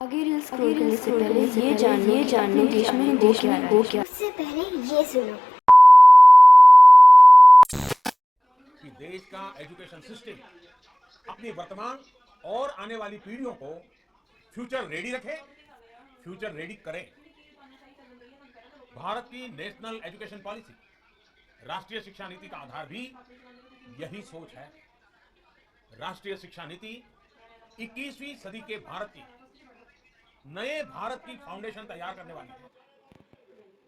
आगे reel scroll करने से पहले ये जानिए देश में हो क्या। उससे पहले ये सुनो कि देश का एजुकेशन सिस्टम अपनी वर्तमान और आने वाली पीढ़ियों को फ्यूचर रेडी रखे, फ्यूचर रेडी करे। भारत की नेशनल एजुकेशन पॉलिसी, राष्ट्रीय शिक्षा नीति का आधार भी यही सोच है। राष्ट्रीय शिक्षा नीति 21वीं सदी के भारत की नए भारत की फाउंडेशन तैयार करने वाली है।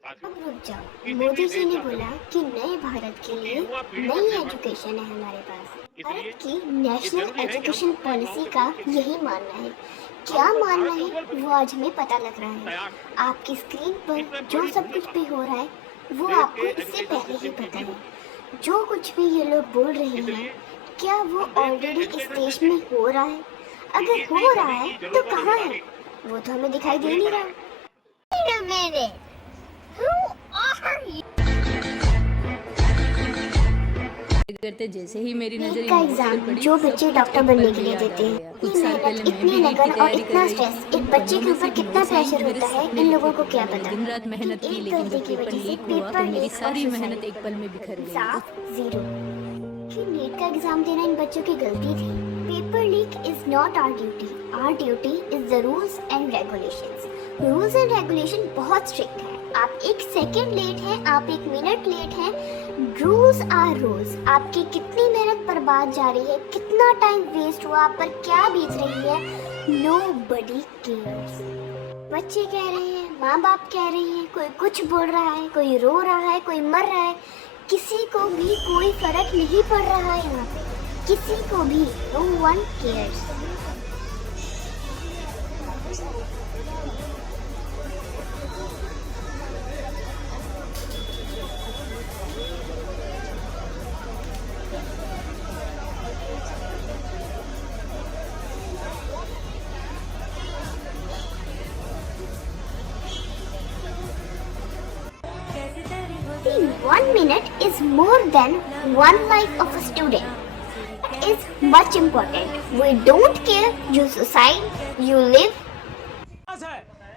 अब रुक जाओ। मोदी जी ने बोला कि नए भारत के लिए नई एजुकेशन है हमारे पास। भारत की नेशनल एजुकेशन पॉलिसी का यही मानना है। क्या मानना है वो आज हमें पता लग रहा है। आपकी स्क्रीन पर जो सब कुछ भी हो रहा है वो आपको इससे पहले ही पता है। जो कुछ भी ये लोग बोल रहे हैं, क्या वो ऑलरेडी इस देश में हो रहा है? अगर हो रहा है तो कहाँ है? वो तो हमें दिखाई दे नहीं रहा। करते जैसे ही मेरी नजर का एग्जाम जो बच्चे डॉक्टर बनने के लिए देते हैं, कुछ साल पहले मैं इतनी भी लगन और इतना स्ट्रेस एक बच्चे के ऊपर कितना प्रेशर होता है, इन लोगों को क्या पता। दिन रात मेहनत की, लेकिन जब पेपर लीक हुआ तो मेरी सारी मेहनत एक पल में बिखर गई। साफ जीरो। कि नीट का एग्जाम देना इन बच्चों की गलती थी। Paper leak is not our duty. Our duty is the rules and regulations. Rules and regulation बहुत स्ट्रिक्ट है। आप एक सेकंड लेट हैं, आप एक मिनट लेट हैं, रूल्स आर रूल्स। आपकी कितनी मेहनत बर्बाद जा रही है, कितना टाइम वेस्ट हुआ, आप पर क्या बीत रही है, नोबडी केयर्स। बच्चे कह रहे हैं, माँ बाप कह रहे हैं, कोई कुछ बोल रहा है, कोई रो रहा है, कोई मर रहा है, किसी को भी कोई फर्क नहीं पड़ रहा है। यहाँ पे किसी को भी, no one cares. One minute is more than one life of a student. It is much important. We don't care you suicide, you live.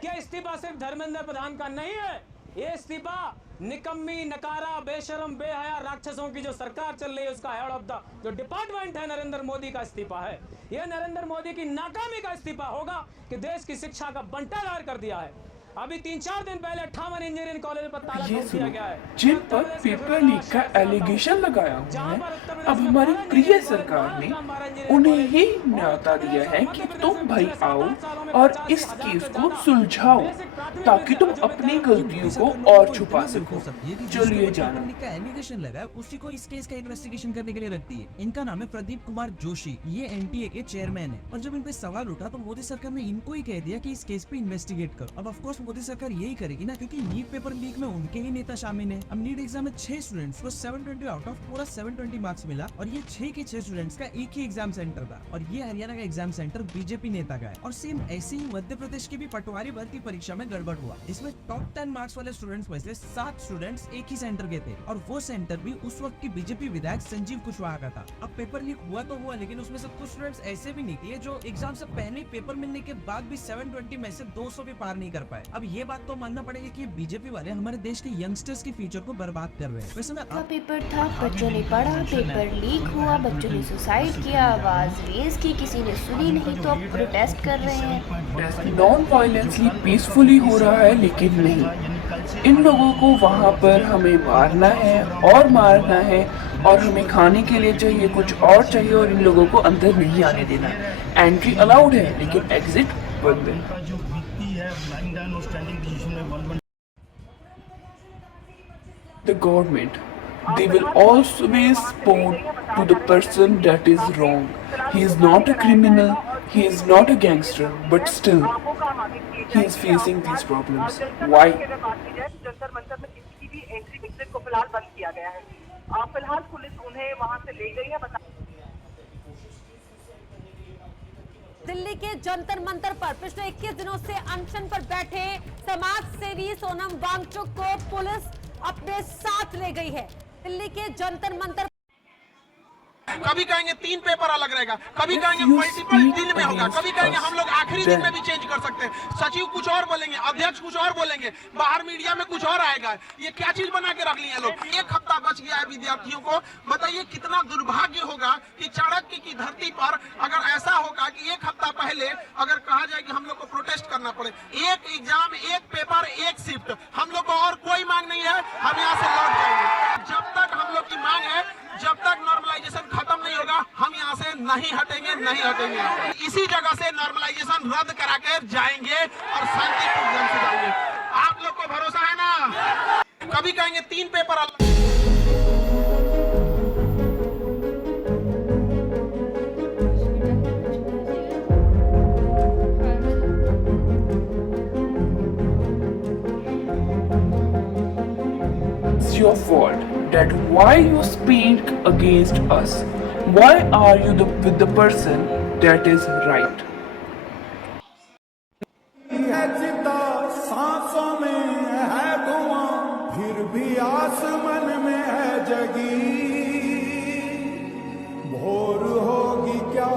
क्या इस्तीफा सिर्फ धर्मेंद्र प्रधान का नहीं है? ये इस्तीफा निकम्मी, नकारा, बेशरम, बेहया राक्षसों की जो सरकार चल रही है उसका हेड ऑफ द जो डिपार्टमेंट है नरेंद्र मोदी का इस्तीफा है। यह नरेंद्र मोदी की नाकामी का इस्तीफा होगा कि देश की शिक्षा का बंटाधार कर दिया है। अभी 3-4 दिन पहले 58 इंजीनियरिंग कॉलेज पर ताला ठोक दिया गया है, जिन पर पेपर लीक का एलिगेशन लगाया हुआ है। अब हमारी प्रिय सरकार ने उन्हें ही न्योता दिया है कि तुम भाई आओ और इस केस को सुलझाओ ताकि तुम अपनी गलतियों को और छुपा सको। चलिए जानो। का एलिगेशन लगा उसी को इस केस का इन्वेस्टिगेशन करने के लिए रखती है। इनका नाम है प्रदीप कुमार जोशी। ये एनटीए के चेयरमैन है। और जब इन पे सवाल उठा तो मोदी सरकार ने इनको ही कह दिया कि इस केस पे इन्वेस्टिगेट करो। अब ऑफ कोर्स मोदी सरकार यही करेगी ना, क्योंकि नीट पेपर लीक में उनके ही नेता शामिल है। अब नीट एग्जाम में 6 स्टूडेंट्स को 720 आउट ऑफ पूरा 720 मार्क्स मिला और ये 6 के 6 स्टूडेंट्स का एक ही एग्जाम सेंटर था और ये हरियाणा का एग्जाम सेंटर बीजेपी नेता का है। और सेम ऐसे ही मध्य प्रदेश की भी पटवारी भर्ती परीक्षा में गड़बड़ हुआ। इसमें टॉप 10 मार्क्स वाले स्टूडेंट्स में से 7 स्टूडेंट्स एक ही सेंटर के थे और वो सेंटर भी उस वक्त की बीजेपी विधायक संजीव कुशवाहा का था। अब पेपर लीक हुआ तो हुआ, लेकिन उसमें से कुछ स्टूडेंट्स ऐसे भी निकले जो एग्जाम से पहले पेपर मिलने के बाद भी 720 में से 200 भी पार नहीं कर पाए। अब ये बात तो मानना पड़ेगा कि बीजेपी वाले हमारे देश के यंगस्टर्स के फ्यूचर को बर्बाद कर रहे हैं। वैसे मैं पेपर था, बच्चों ने पढ़ा, पेपर लीक हुआ, बच्चों ने सुसाइड किया, आवाज रेज की, किसी ने सुनी नहीं तो अब प्रोटेस्ट कर रहे हैं। नॉन वायलेंसली पीसफुली हो रहा है, लेकिन नहीं, इन लोगों को वहाँ पर हमें मारना है और मारना है और हमें खाने के लिए चाहिए कुछ और चाहिए और इन लोगों को अंदर नहीं आने देना। एंट्री अलाउड है लेकिन एग्जिट बंद है। The government, they will always point to the person that is wrong. He is not a criminal, he is not a gangster, but still, he is facing these problems. Why? Jantar Mantar में किसी भी entry exit को फिलहाल बंद किया गया है। फिलहाल पुलिस उन्हें वहां से ले गई है। दिल्ली के जंतर मंतर पर पिछले 21 दिनों से अनशन पर बैठे समाज सेवी सोनम वांगचुक को पुलिस अपने साथ ले गई है। दिल्ली के जंतर मंतर कभी कहेंगे 3 पेपर अलग रहेगा, कभी कहेंगे you मल्टीपल speak दिन में होगा, कभी against कहेंगे us, हम लोग आखिरी दिन then में भी चेंज कर सकते हैं। सचिव कुछ और बोलेंगे, अध्यक्ष कुछ और बोलेंगे, बाहर मीडिया में कुछ और आएगा। ये क्या चीज बना के रख लिए लोग। 1 हफ्ता बच गया है विद्यार्थियों को। बताइए कितना दुर्भाग्य होगा कि चाणक्य की धरती पर अगर ऐसा होगा कि 1 हफ्ता पहले अगर कहा जाए कि हम लोग को प्रोटेस्ट करना पड़े। 1 एग्जाम, 1 पेपर, 1 शिफ्ट, हम लोग को और कोई मांग नहीं है, हम यहाँ से लौट जाएंगे। जब तक हम लोग की मांग है, जब तक नॉर्मलाइजेशन खत्म नहीं होगा, हम यहाँ से नहीं हटेंगे, नहीं हटेंगे। इसी जगह से नॉर्मलाइजेशन रद्द करा कर जाएंगे और शांतिपूर्ण ढंग से जाएंगे। आप लोग को भरोसा है ना। कभी कहेंगे 3 paper It's your fault that why you speak against us. Why are you with the person that is right? है जिता सांसों में है धुआं, फिर भी आसमान में है जगी, भोर होगी क्या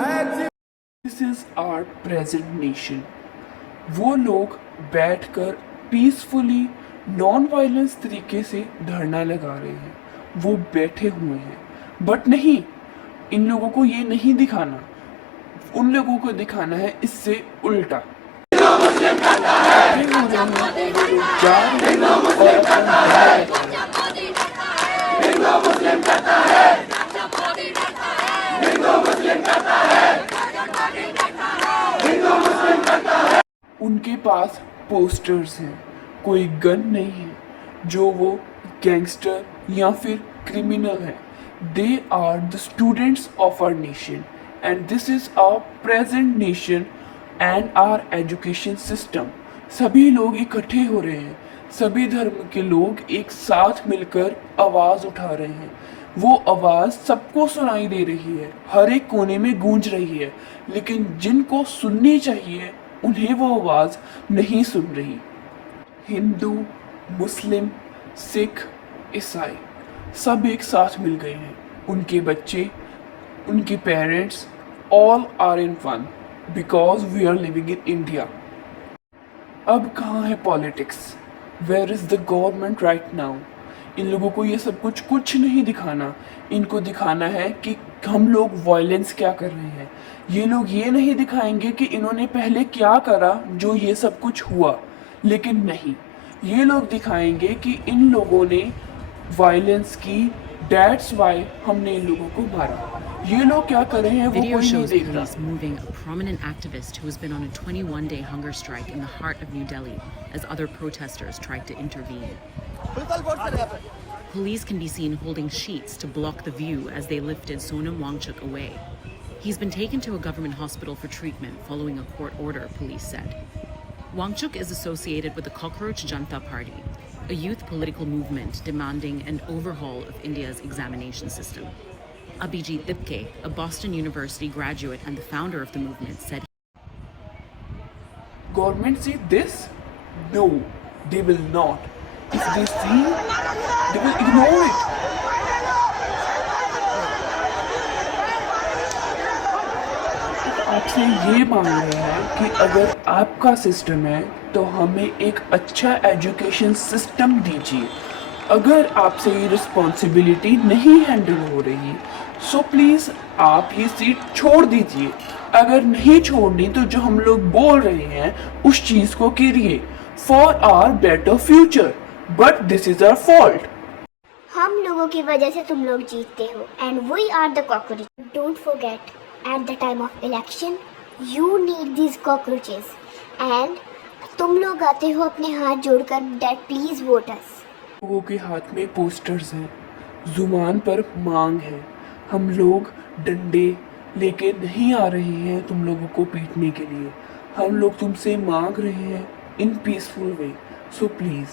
है। This is our present nation. वो लोग बैठकर पीसफुली नॉन वायलेंस तरीके से धरना लगा रहे हैं, वो बैठे हुए हैं। बट नहीं, इन लोगों को ये नहीं दिखाना, उन लोगों को दिखाना है इससे उल्टा। उनके पास पोस्टर्स हैं, कोई गन नहीं है जो वो गैंगस्टर या फिर क्रिमिनल है। They are the students of our nation and this is our present nation and our education system. सभी लोग इकट्ठे हो रहे हैं, सभी धर्म के लोग एक साथ मिलकर आवाज़ उठा रहे हैं। वो आवाज़ सबको सुनाई दे रही है, हर एक कोने में गूंज रही है, लेकिन जिनको सुननी चाहिए उन्हें वो आवाज़ नहीं सुन रही। हिंदू, मुस्लिम, सिख, ईसाई सब एक साथ मिल गए हैं। उनके बच्चे, उनके parents all are in one because we are living in India. अब कहाँ है politics? Where is the government right now? इन लोगों को ये सब कुछ नहीं दिखाना। इनको दिखाना है कि हम लोग वायलेंस क्या कर रहे हैं। ये लोग ये नहीं दिखाएंगे कि इन्होंने पहले क्या करा जो ये सब कुछ हुआ, लेकिन नहीं, ये लोग दिखाएंगे कि इन लोगों ने वायलेंस की, दैट्स वाई हमने इन लोगों को मारा। ये लोग क्या कर रहे हैं वो Video कोई नहीं shows देख रहा। police moving a prominent activist who has been on a 21-day hunger strike in the heart of New Delhi as other protesters tried to intervene. Police can be seen holding sheets to block the view as they lifted Sonam Wangchuk away. He's been taken to a government hospital for treatment following a court order, police said. Wangchuk is associated with the Cockroach Janta Party, a youth political movement demanding an overhaul of India's examination system. Abhijit Dipke, a Boston University graduate and the founder of the movement, said Government see this? No, they will not. If they see, they will ignore it. आपसे ये मांग रहे हैं कि अगर आपका system है तो हमें एक अच्छा एजुकेशन सिस्टम दीजिए। अगर आपसे ये रिस्पॉन्सिबिलिटी नहीं हैंडल हो रही सो प्लीज़ आप ये सीट छोड़ दीजिए। अगर नहीं छोड़नी तो जो हम लोग बोल रहे हैं उस चीज़ को करिए for our better future, but this is our fault. हम लोगों की वजह से तुम लोग जीतते हो and we are the cockroach. Don't forget at the time of election you need this cockroaches and तुम लोग आते हो अपने हाथ जोड़कर दैट प्लीज वोट अस। लोगों के हाथ में पोस्टर्स हैं, जुबान पर मांग है। हम लोग डंडे लेके नहीं आ रहे हैं तुम लोगों को पीटने के लिए। हम लोग तुमसे मांग रहे हैं इन पीसफुल वे, सो प्लीज़